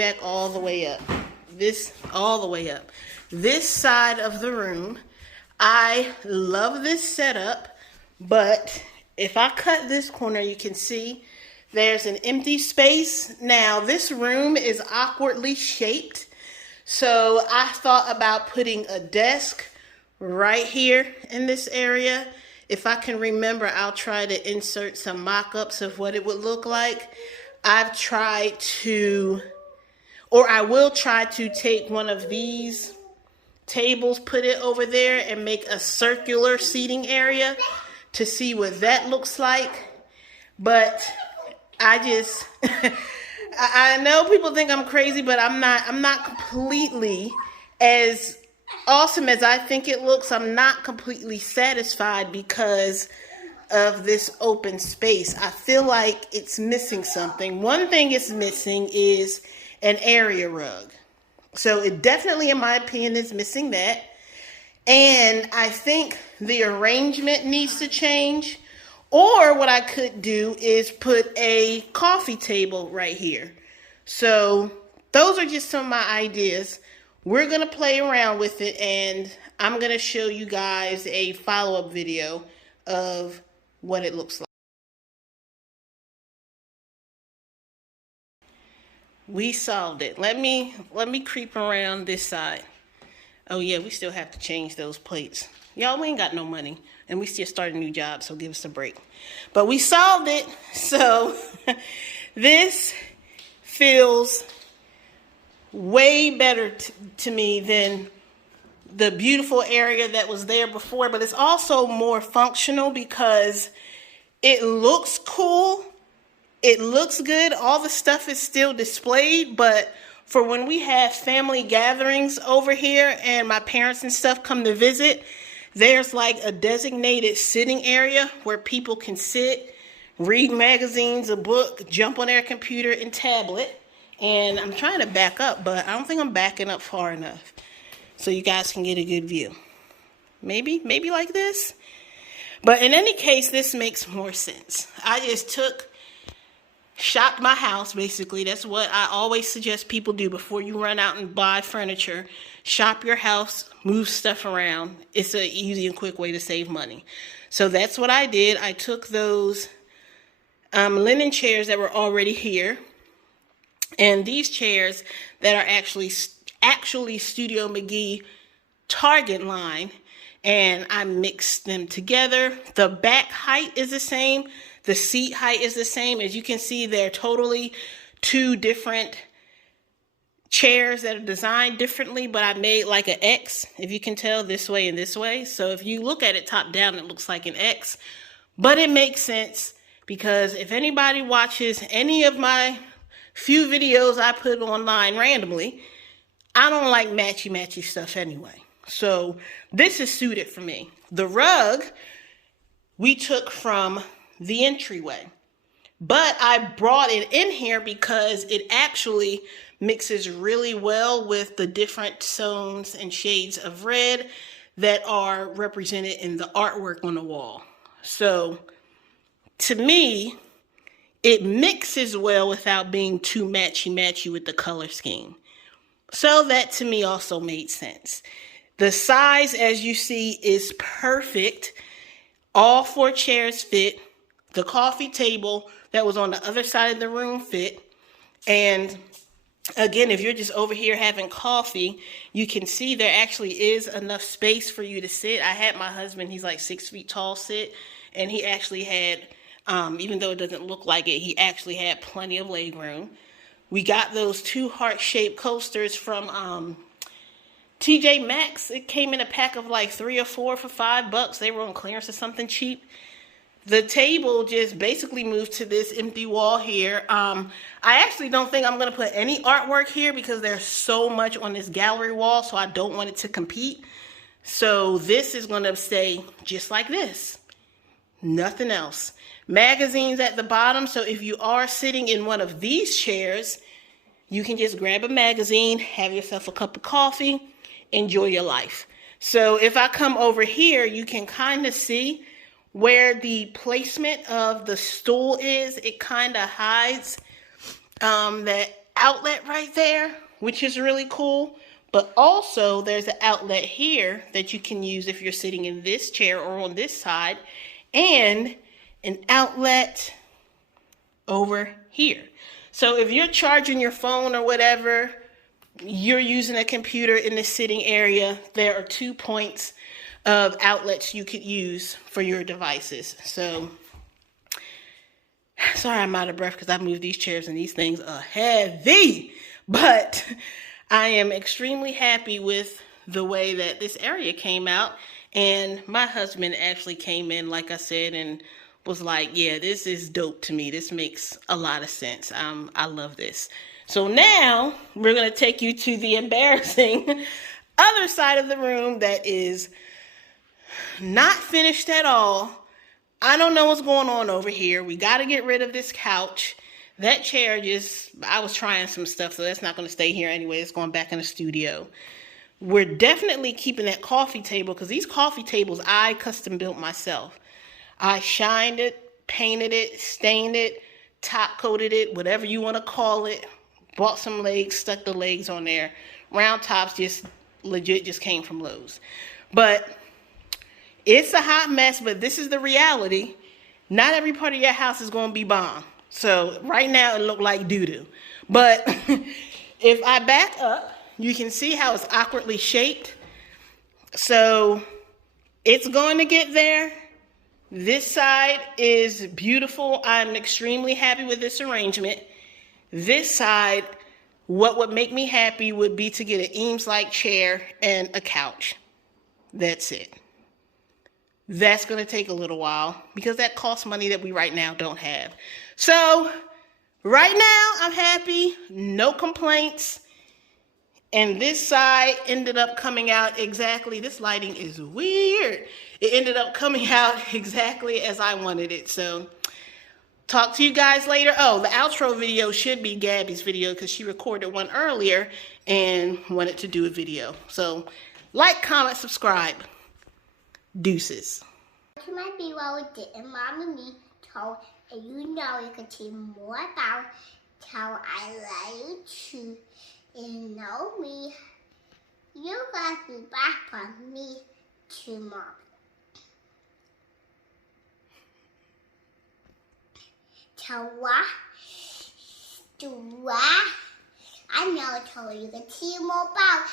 back all the way up. All the way up. This side of the room, I love this setup, but if I cut this corner, you can see there's an empty space. Now, this room is awkwardly shaped, so I thought about putting a desk right here in this area. If I can remember, I'll try to insert some mock-ups of what it would look like. I will try to take one of these tables, put it over there, and make a circular seating area to see what that looks like. But I know people think I'm crazy, but I'm not completely as awesome as I think it looks. I'm not completely satisfied because of this open space. I feel like it's missing something. One thing it's missing is an area rug. So it definitely, in my opinion, is missing that. And I think the arrangement needs to change. Or what I could do is put a coffee table right here. So those are just some of my ideas. We're going to play around with it, and I'm going to show you guys a follow-up video of what it looks like. We solved it. Let me creep around this side. Oh yeah, we still have to change those plates. Y'all, we ain't got no money, and we still starting a new job, so give us a break. But we solved it. So this feels way better to me than the beautiful area that was there before, but it's also more functional because it looks cool. It looks good. All the stuff is still displayed, but for when we have family gatherings over here and my parents and stuff come to visit, there's like a designated sitting area where people can sit, read magazines, a book, jump on their computer and tablet. And I'm trying to back up, but I don't think I'm backing up far enough so you guys can get a good view. Maybe like this. But in any case, this makes more sense. I just shopped my house, basically. That's what I always suggest people do before you run out and buy furniture. Shop your house, move stuff around. It's an easy and quick way to save money. So that's what I did. I took those linen chairs that were already here, and these chairs that are actually Studio McGee Target line, and I mixed them together. The back height is the same. The seat height is the same. As you can see, they're totally two different chairs that are designed differently, but I made like an X, if you can tell, this way and this way. So if you look at it top down, it looks like an X, but it makes sense because if anybody watches any of my few videos I put online randomly, I don't like matchy stuff anyway. So this is suited for me. The rug we took from the entryway, but I brought it in here because it actually mixes really well with the different tones and shades of red that are represented in the artwork on the wall. So to me, it mixes well without being too matchy with the color scheme. So that to me also made sense. The size, as you see, is perfect. All 4 chairs fit. The coffee table that was on the other side of the room fit. And again, if you're just over here having coffee, you can see there actually is enough space for you to sit. I had my husband, he's like 6 feet tall, sit, and he actually had, even though it doesn't look like it, he actually had plenty of leg room. We got those 2 heart-shaped coasters from TJ Maxx. It came in a pack of like 3 or 4 for $5. They were on clearance or something cheap. The table just basically moved to this empty wall here. I actually don't think I'm going to put any artwork here because there's so much on this gallery wall, so I don't want it to compete. So this is going to stay just like this. Nothing else. Magazines at the bottom, so if you are sitting in one of these chairs, you can just grab a magazine, have yourself a cup of coffee, enjoy your life. So if I come over here, you can kind of see where the placement of the stool is. It kind of hides that outlet right there, which is really cool. But also there's an outlet here that you can use if you're sitting in this chair or on this side, and an outlet over here. So if you're charging your phone or whatever, you're using a computer in the sitting area, there are 2 points of outlets you could use for your devices. So sorry I'm out of breath because I moved these chairs and these things are heavy, but I am extremely happy with the way that this area came out. And my husband actually came in, like I said, and was like, yeah, this is dope to me. This makes a lot of sense. I love this. So now we're going to take you to the embarrassing other side of the room that is not finished at all. I don't know what's going on over here. We got to get rid of this couch. That chair I was trying some stuff, so that's not going to stay here anyway. It's going back in the studio. We're definitely keeping that coffee table because these coffee tables I custom built myself. I shined it, painted it, stained it, top coated it, whatever you want to call it. Bought some legs, stuck the legs on there. Round tops just came from Lowe's. But it's a hot mess, but this is the reality. Not every part of your house is going to be bomb. So right now it looked like doo-doo. But if I back up, you can see how it's awkwardly shaped. So it's going to get there. This side is beautiful. I'm extremely happy with this arrangement. This side, what would make me happy would be to get an Eames-like chair and a couch. That's it. That's going to take a little while because that costs money that we right now don't have. So right now I'm happy, no complaints. And this side ended up coming out exactly, this lighting is weird. It ended up coming out exactly as I wanted it. So talk to you guys later. Oh, the outro video should be Gabby's video because she recorded one earlier and wanted to do a video. So like, comment, subscribe. Deuces. To my video, did Mom and me told, and you know you can see more about how I like to and know me. You guys be back from me tomorrow. I know I told you can see more about